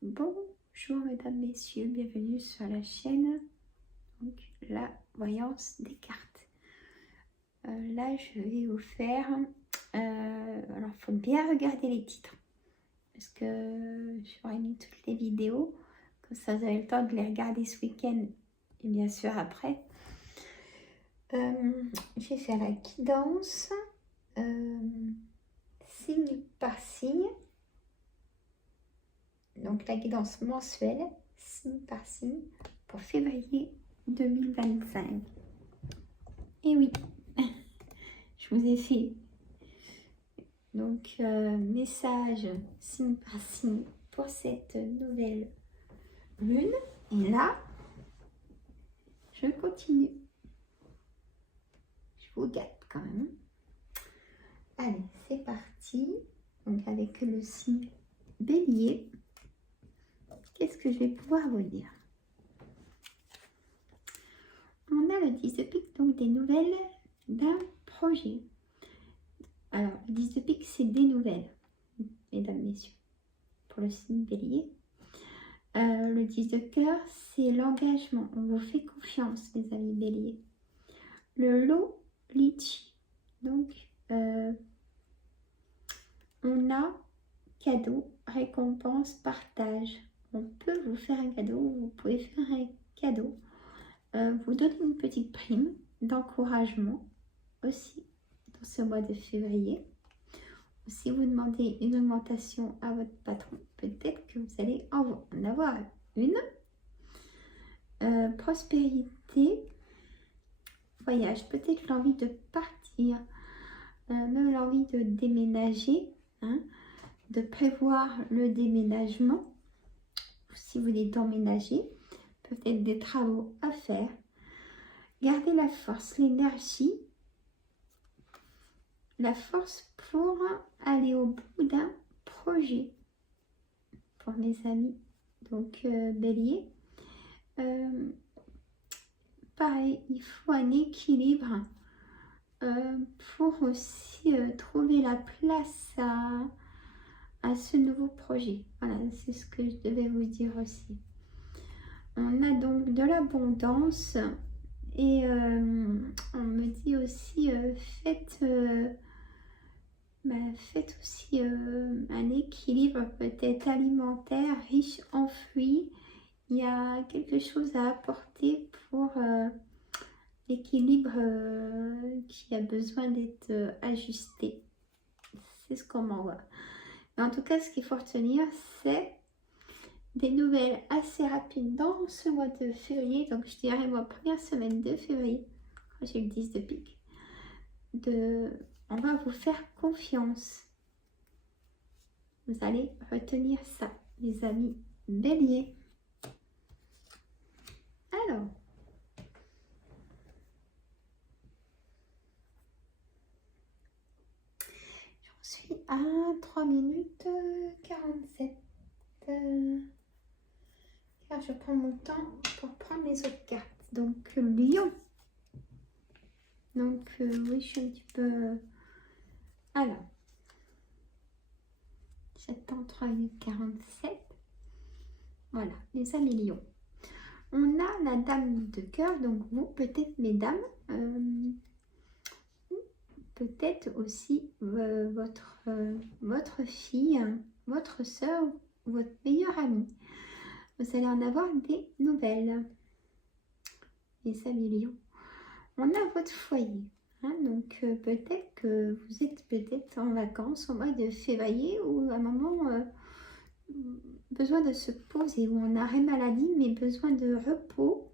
Bonjour mesdames, messieurs, bienvenue sur la chaîne, donc la voyance des cartes. Là je vais vous faire, alors il faut bien regarder les titres, parce que j'aurais mis toutes les vidéos, comme ça vous avez le temps de les regarder ce week-end, et bien sûr après. Je vais faire la guidance, signe par signe. Donc la guidance mensuelle, signe par signe, pour février 2025. Et oui, je vous ai fait donc message signe par signe pour cette nouvelle lune. Et là, je continue. Je vous gâte quand même. Allez, c'est parti. Donc avec le signe Bélier. Qu'est-ce que je vais pouvoir vous dire? On a le 10 de pique, donc des nouvelles d'un projet. Alors, le 10 de pique, c'est des nouvelles, mesdames, messieurs, pour le signe Bélier. Le 10 de cœur, c'est l'engagement. On vous fait confiance, mes amis Bélier. Le lot, litchi. Donc, on a cadeau, récompense, partage. On peut vous faire un cadeau, vous pouvez faire un cadeau. Vous donner une petite prime d'encouragement aussi dans ce mois de février. Si vous demandez une augmentation à votre patron, peut-être que vous allez en avoir une. Prospérité, voyage, peut-être l'envie de partir, même l'envie de déménager, hein, de prévoir le déménagement. Si vous voulez d'emménager, peut-être des travaux à faire. Gardez la force, l'énergie, la force pour aller au bout d'un projet. Pour mes amis, donc Bélier, pareil, il faut un équilibre pour aussi trouver la place à ce nouveau projet. Voilà, c'est ce que je devais vous dire aussi. On a donc de l'abondance et on me dit aussi faites aussi un équilibre peut-être alimentaire riche en fruits. Il y a quelque chose à apporter pour l'équilibre qui a besoin d'être ajusté. C'est ce qu'on m'envoie. Mais en tout cas, ce qu'il faut retenir, c'est des nouvelles assez rapides dans ce mois de février. Donc, je dirais, moi, première semaine de février, quand j'ai le 10 de pique, on va vous faire confiance. Vous allez retenir ça, les amis Bélier. Alors, j'en suis à 3 minutes 47. Car je prends mon temps pour prendre les autres cartes. Donc, Lion. Donc, oui, je suis un petit peu... Alors, j'attends 3 minutes 47. Voilà, les amis Lion. On a la dame de cœur, donc vous, peut-être mesdames, peut-être aussi votre fille, votre soeur, votre meilleure amie. Vous allez en avoir des nouvelles, les amis Lion. On a votre foyer, hein, donc peut-être que vous êtes peut-être en vacances au mois de février ou à un moment besoin de se poser ou en arrêt maladie mais besoin de repos,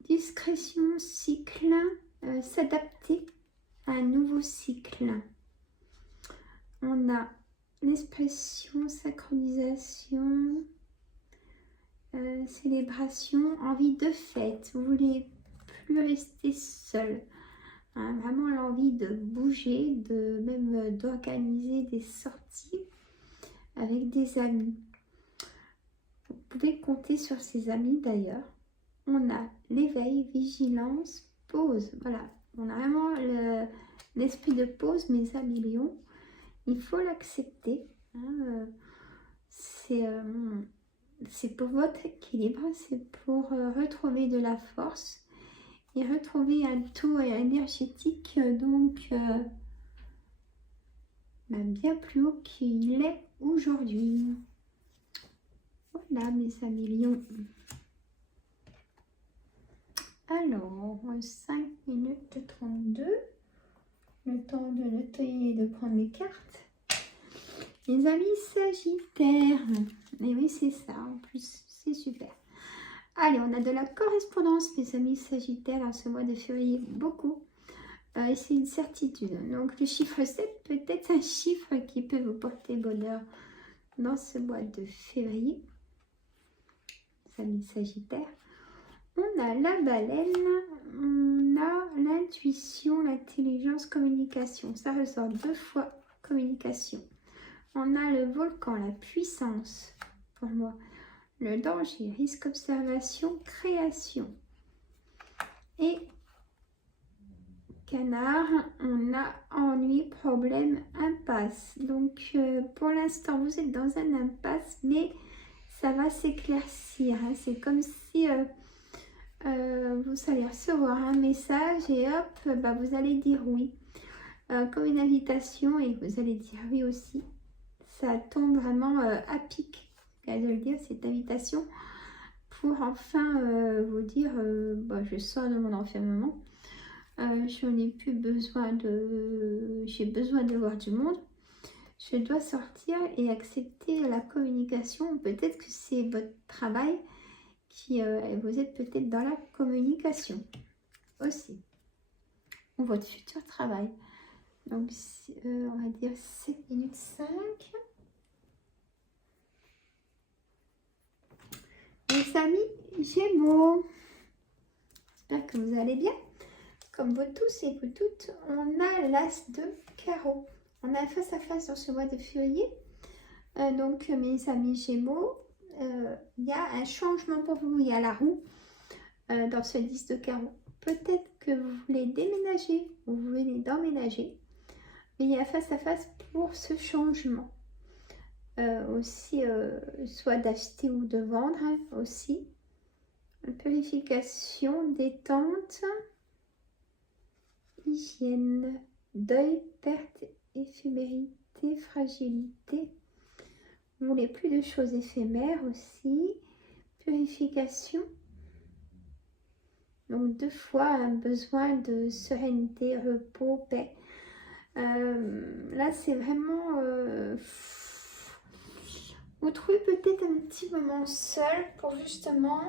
discrétion, cycle, s'adapter à un nouveau cycle. On a l'expression, synchronisation, célébration, envie de fête. Vous voulez plus rester seul, hein, vraiment l'envie de bouger, même d'organiser des sorties avec des amis. Vous pouvez compter sur ces amis d'ailleurs. On a l'éveil, vigilance, pause. Voilà, on a vraiment l'esprit de pause, mes amis Lions. Il faut l'accepter. Hein, c'est pour votre équilibre, c'est pour retrouver de la force et retrouver un taux énergétique bien plus haut qu'il est aujourd'hui. Voilà mes amis lions. Alors, 5 minutes 32. Le temps de noter et de prendre mes cartes. Les amis Sagittaires. Et oui, c'est ça. En plus, c'est super. Allez, on a de la correspondance, mes amis Sagittaires, en ce mois de février. Beaucoup. Et c'est une certitude. Donc, le chiffre 7 peut être un chiffre qui peut vous porter bonheur dans ce mois de février. Les amis Sagittaires. On a la baleine, on a l'intuition, l'intelligence, communication. Ça ressort 2 fois communication. On a le volcan, la puissance pour moi. Le danger, risque, observation, création. Et canard, on a ennui, problème, impasse. Donc pour l'instant, vous êtes dans un impasse, mais ça va s'éclaircir. Hein. C'est comme si... vous allez recevoir un message et hop, vous allez dire oui. Comme une invitation et vous allez dire oui aussi. Ça tombe vraiment à pic, je le dire, cette invitation pour enfin vous dire je sors de mon enfermement. Je n'ai plus besoin j'ai besoin de voir du monde. Je dois sortir et accepter la communication. Peut-être que c'est votre travail. Vous êtes peut-être dans la communication aussi, ou votre futur travail. Donc, on va dire 7 minutes 5. Les amis Gémeaux, j'espère que vous allez bien. Comme vous tous et vous toutes, on a l'as de carreau. On a face à face dans ce mois de février. Donc, mes amis Gémeaux, il y a un changement pour vous, il y a la roue dans ce 10 de carreau. Peut-être que vous voulez déménager ou vous venez d'emménager, mais il y a face à face pour ce changement. Aussi, soit d'acheter ou de vendre, hein, aussi. Purification, détente, hygiène, deuil, perte, éphémérité, fragilité. Vous voulez plus de choses éphémères aussi. Purification. Donc 2 fois un besoin de sérénité, repos, paix. Là c'est vraiment... vous trouvez peut-être un petit moment seul pour justement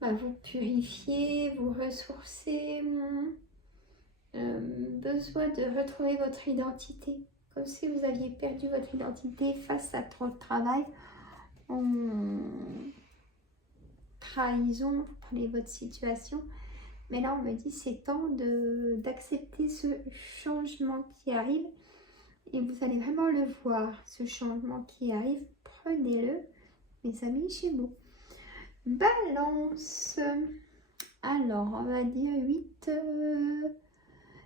vous purifier, vous ressourcer. Besoin de retrouver votre identité. Comme si vous aviez perdu votre identité face à trop de travail. Trahison, vous prenez votre situation. Mais là, on me dit c'est temps d'accepter ce changement qui arrive. Et vous allez vraiment le voir, ce changement qui arrive. Prenez-le, mes amis Gémeaux. Balance. Alors, on va dire 8,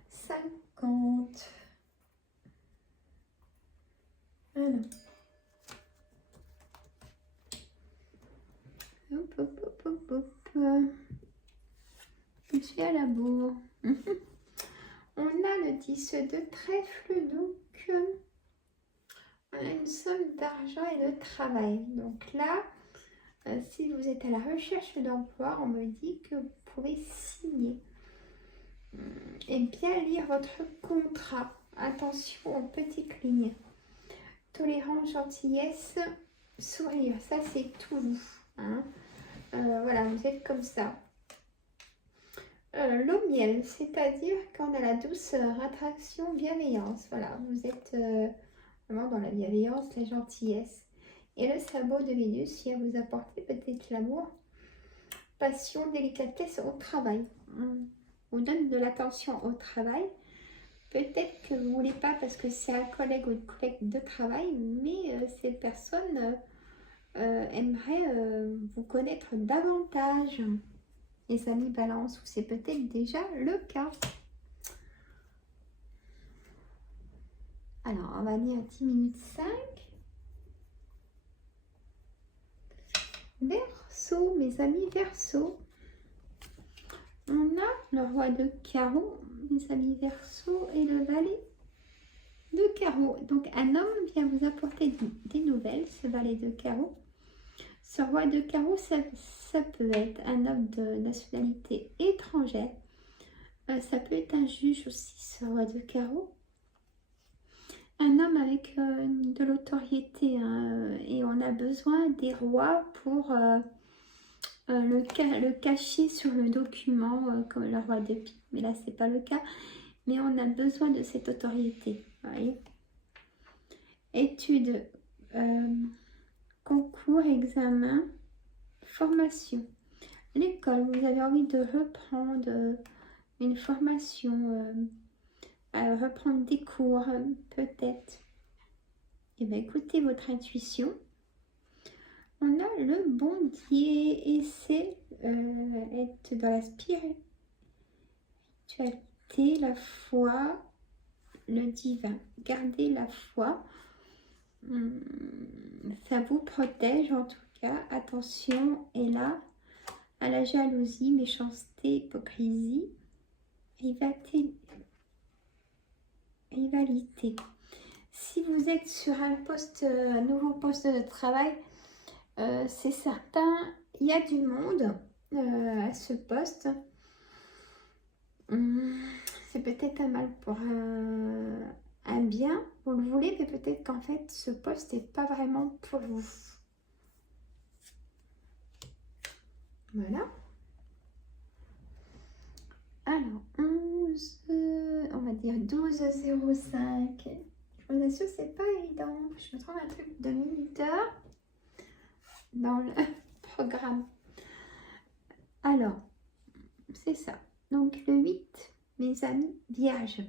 50. Alors. Hop, hop, hop, hop, hop. Je suis à la bourre. On a le 10 de trèfle, donc on a une somme d'argent et de travail. Donc là, si vous êtes à la recherche d'emploi, on me dit que vous pouvez signer et bien lire votre contrat. Attention aux petites lignes. Tolérance, gentillesse, sourire, ça c'est tout vous. Hein. Voilà, vous êtes comme ça. L'eau miel, c'est-à-dire qu'on a la douceur, attraction, bienveillance. Voilà, vous êtes vraiment dans la bienveillance, la gentillesse. Et le sabot de Vénus vient vous apporter peut-être l'amour, passion, délicatesse au travail. On vous donne de l'attention au travail. Peut-être que vous ne voulez pas parce que c'est un collègue ou une collègue de travail, mais cette personne aimerait vous connaître davantage. Les amis Balance, ou c'est peut-être déjà le cas. Alors, on va dire 10 minutes 5. Verseau, mes amis Verseau. On a le roi de carreau, mes amis Verseau, et le valet de carreau. Donc, un homme vient vous apporter des nouvelles, ce valet de carreau. Ce roi de carreau, ça peut être un homme de nationalité étrangère. Ça peut être un juge aussi, ce roi de carreau. Un homme avec de l'autorité, hein, et on a besoin des rois pour le cacher sur le document, comme le roi de pique. Mais là, c'est pas le cas. Mais on a besoin de cette autorité. Voyez. Études, concours, examen, formation. L'école, vous avez envie de reprendre une formation, reprendre des cours, peut-être. Et bien, écoutez votre intuition. On a le bondier et c'est être dans la spiritualité, la foi, le divin. Gardez la foi. Ça vous protège en tout cas. Attention, et là, à la jalousie, méchanceté, hypocrisie, rivalité. Si vous êtes sur un nouveau poste de travail, c'est certain, il y a du monde à ce poste. C'est peut-être un mal pour un bien, vous le voulez, mais peut-être qu'en fait, ce poste n'est pas vraiment pour vous. Voilà. Alors, 11, on va dire 12,05. Je vous assure, c'est pas évident. Je me trompe un truc de minuteur dans le programme. Alors, c'est ça. Donc, le 8, mes amis vierges.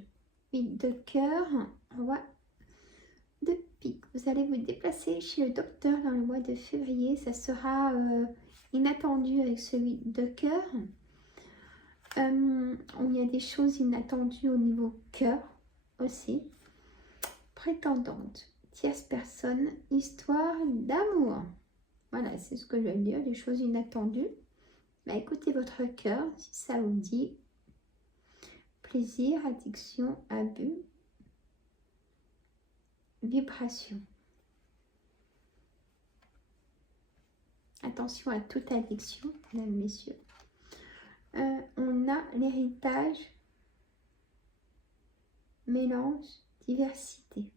8 de cœur, roi de pique. Vous allez vous déplacer chez le docteur dans le mois de février. Ça sera inattendu avec ce 8 de cœur. Il y a des choses inattendues au niveau cœur aussi. Prétendante, tierce personne, histoire d'amour. Voilà, c'est ce que je veux dire, des choses inattendues. Bah, écoutez votre cœur, si ça vous dit. Plaisir, addiction, abus, vibration. Attention à toute addiction, mesdames, messieurs. On a l'héritage, mélange, diversité.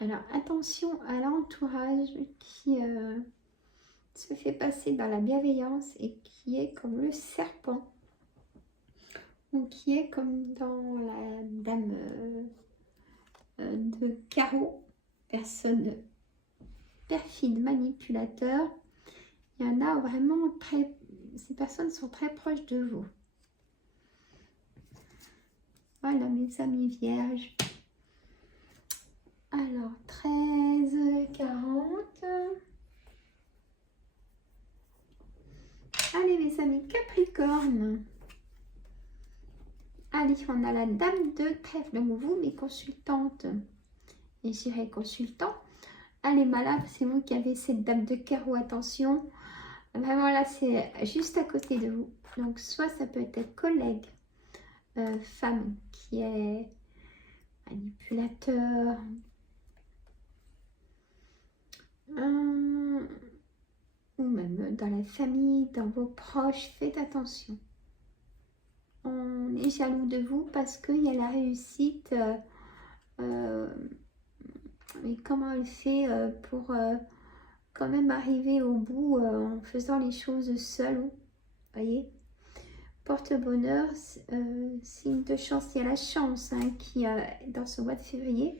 Alors, attention à l'entourage qui se fait passer dans la bienveillance et qui est comme le serpent. Ou qui est comme dans la dame de carreau, personne perfide, manipulateur. Il y en a vraiment ces personnes sont très proches de vous. Voilà mes amis vierges. Alors 13, 40. Allez mes amis Capricorne. Allez, on a la dame de trèfle. Donc vous, mes consultantes, et j'irai consultant. Allez, malade, c'est vous qui avez cette dame de carreau. Attention, vraiment là, c'est juste à côté de vous. Donc soit ça peut être collègue, femme qui est manipulateur, ou même dans la famille, dans vos proches. Faites attention. On est jaloux de vous parce qu'il y a la réussite. Mais comment elle fait pour quand même arriver au bout en faisant les choses seule, voyez. Porte-bonheur, signe de chance, il y a la chance qui dans ce mois de février.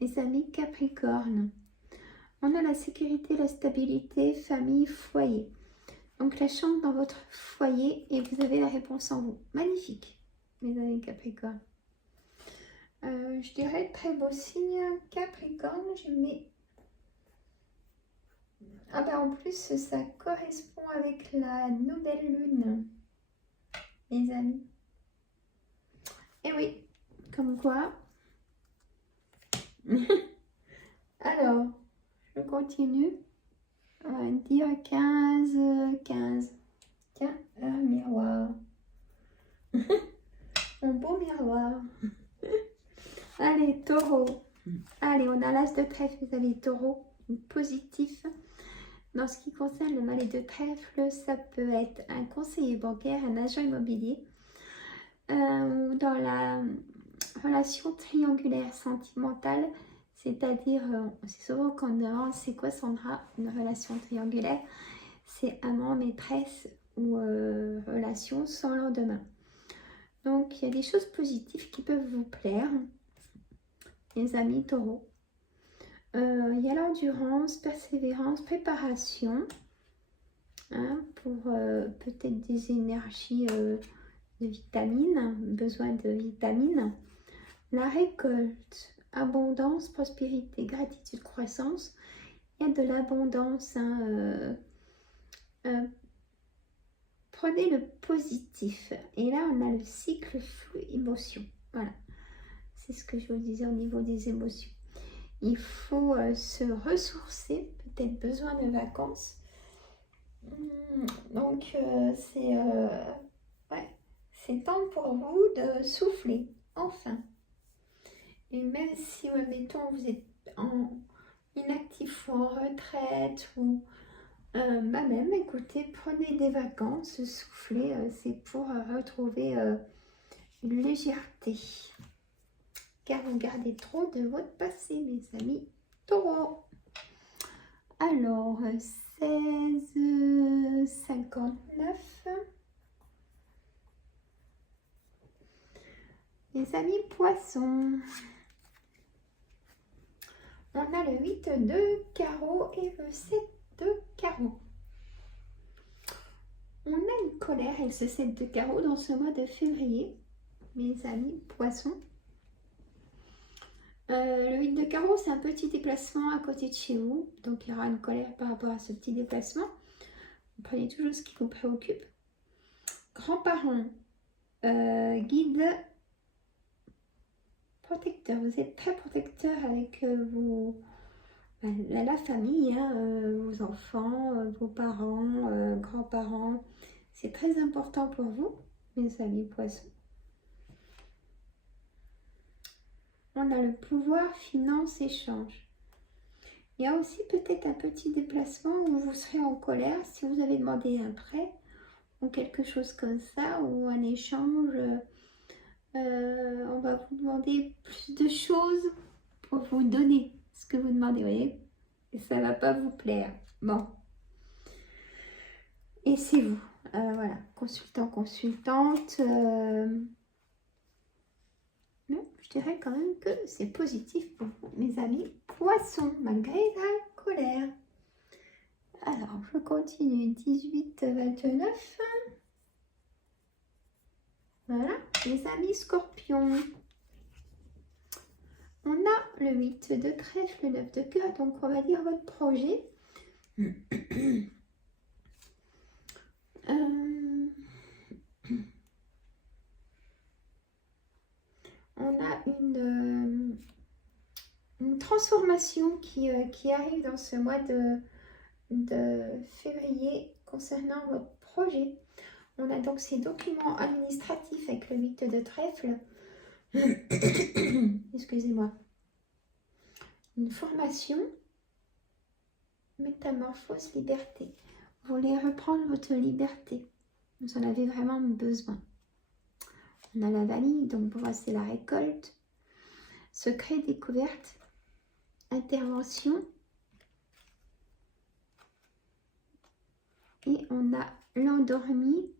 Les amis Capricorne. On a la sécurité, la stabilité, famille, foyer. Donc la chance dans votre foyer et vous avez la réponse en vous. Magnifique, mes amis Capricorne. Je dirais très beau signe Capricorne. Je mets... Ah ben en plus ça correspond avec la nouvelle lune, les amis. Et oui, comme quoi Alors, je continue. On va dire 15, 15. Tiens, un miroir. Mon beau miroir. Allez, taureau. Allez, on a l'as de trèfle, vous avez taureau, positif. Dans ce qui concerne le valet de trèfle, ça peut être un conseiller bancaire, un agent immobilier, ou dans la relation triangulaire sentimentale, c'est-à-dire, c'est souvent qu'on demande c'est quoi Sandra, une relation triangulaire, c'est amant, maîtresse ou relation sans lendemain. Donc, il y a des choses positives qui peuvent vous plaire, les amis taureaux. Il y a l'endurance, persévérance, préparation, hein, pour peut-être des énergies de vitamines, besoin de vitamines. La récolte, abondance, prospérité, gratitude, croissance. Il y a de l'abondance. Hein, prenez le positif. Et là, on a le cycle flux émotion. Voilà. C'est ce que je vous disais au niveau des émotions. Il faut se ressourcer, peut-être besoin de vacances. Donc, c'est temps pour vous de souffler, enfin. Et même si, mettons, vous êtes en inactif ou en retraite, ou même, écoutez, prenez des vacances, soufflez, c'est pour retrouver une légèreté. Car vous gardez trop de votre passé, mes amis taureaux. Alors, 16,59. Les amis poissons. On a le 8 de carreau et le 7 de carreau. On a une colère et ce 7 de carreau dans ce mois de février, mes amis poissons. Le 8 de carreau, c'est un petit déplacement à côté de chez vous. Donc, il y aura une colère par rapport à ce petit déplacement. Vous prenez toujours ce qui vous préoccupe. Grands-parents, guide, protecteur. Vous êtes très protecteur avec la famille, hein, vos enfants, vos parents, grands-parents. C'est très important pour vous, mes amis poissons. On a le pouvoir, finance, échange. Il y a aussi peut-être un petit déplacement où vous serez en colère si vous avez demandé un prêt ou quelque chose comme ça, ou un échange. On va vous demander plus de choses pour vous donner ce que vous demandez, vous voyez, et ça ne va pas vous plaire. Bon. Et c'est vous. Voilà, consultant, consultante. Mais je dirais quand même que c'est positif pour vous, mes amis poissons, malgré la colère. Alors, je continue. 18, 29. Voilà, les amis scorpions. On a le 8 de trèfle, le 9 de cœur, donc on va dire votre projet. On a une transformation qui arrive dans ce mois de février concernant votre projet. On a donc ces documents administratifs avec le 8 de trèfle. Excusez-moi. Une formation, métamorphose, liberté. Vous voulez reprendre votre liberté. Vous en avez vraiment besoin. On a la vanille, donc pour moi c'est la récolte. Secret, découverte, intervention. Et on a l'endormi,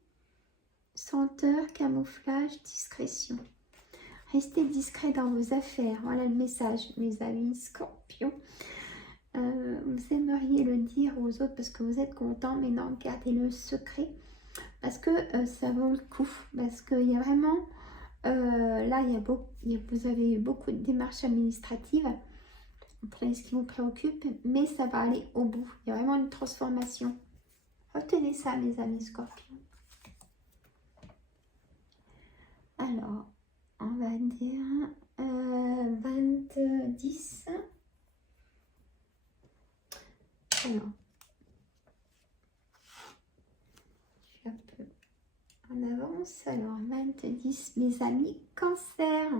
senteur, camouflage, discrétion. Restez discret dans vos affaires. Voilà le message, mes amis scorpions. Vous aimeriez le dire aux autres parce que vous êtes content, mais non, gardez-le secret. Parce que ça vaut le coup. Parce qu'il y a vraiment... là, vous avez eu beaucoup de démarches administratives. Prenez ce qui vous préoccupe, mais ça va aller au bout. Il y a vraiment une transformation. Retenez ça, mes amis scorpions. Alors, on va dire 10. Alors, je suis un peu en avance. Alors, 10, mes amis cancer.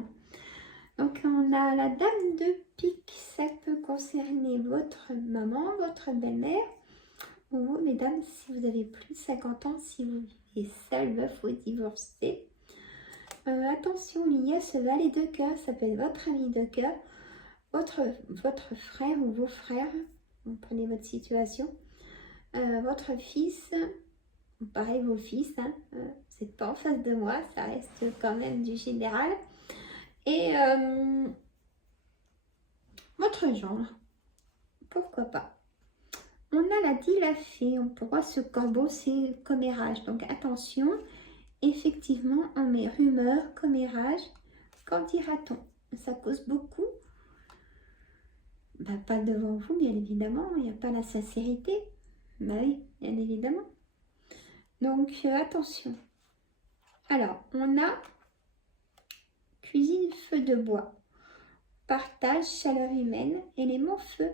Donc, on a la dame de pique. Ça peut concerner votre maman, votre belle-mère. Ou vous, mesdames, si vous avez plus de 50 ans, si vous vivez seul, veuf ou divorcé. Attention, il y a ce valet de cœur. Ça peut être votre ami de cœur, votre frère ou vos frères. Vous prenez votre situation. Votre fils, pareil vos fils, hein, vous n'êtes pas en face de moi, ça reste quand même du général. Et votre gendre, pourquoi pas. On a la dilafée, on pourra ce corbeau, c'est commérage, donc attention, effectivement on met rumeur, commérage, qu'en dira-t-on? Ça cause beaucoup. Bah, pas devant vous, bien évidemment, il n'y a pas la sincérité. Bah oui, bien évidemment. Donc, attention. Alors, on a cuisine, feu de bois. Partage, chaleur humaine, élément feu.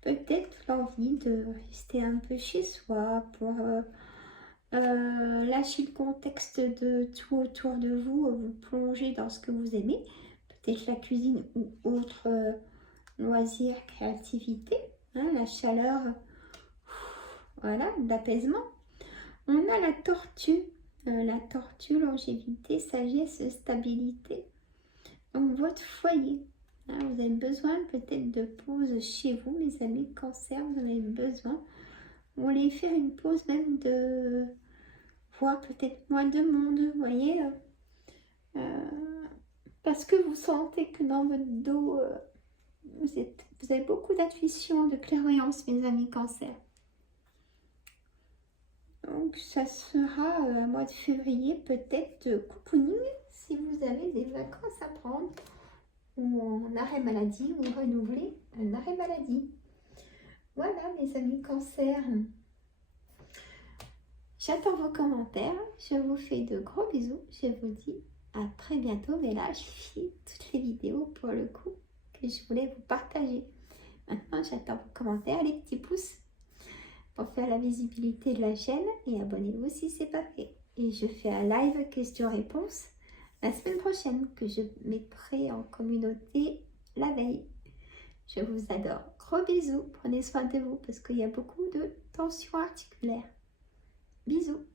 Peut-être l'envie de rester un peu chez soi pour lâcher le contexte de tout autour de vous, vous plonger dans ce que vous aimez. Peut-être la cuisine ou autre loisir, créativité, hein, la chaleur, voilà, d'apaisement. On a la tortue, longévité, sagesse, stabilité. Donc votre foyer, hein, vous avez besoin peut-être de pause chez vous, mes amis cancer, vous en avez besoin. Vous voulez faire une pause même de voir peut-être moins de monde, vous voyez, parce que vous sentez que dans votre dos, vous avez beaucoup d'intuition, de clairvoyance, mes amis cancer. Donc ça sera mois de février, peut-être de cocooning, si vous avez des vacances à prendre, ou en arrêt maladie, ou renouveler un arrêt maladie. Voilà mes amis cancer. J'attends vos commentaires, je vous fais de gros bisous, je vous dis à très bientôt. Mais là, je finis toutes les vidéos pour le coup que je voulais vous partager. Maintenant, j'attends vos commentaires, les petits pouces pour faire la visibilité de la chaîne et abonnez-vous si ce n'est pas fait. Et je fais un live questions-réponses la semaine prochaine que je mettrai en communauté la veille. Je vous adore. Gros bisous. Prenez soin de vous parce qu'il y a beaucoup de tensions articulaires. Bisous.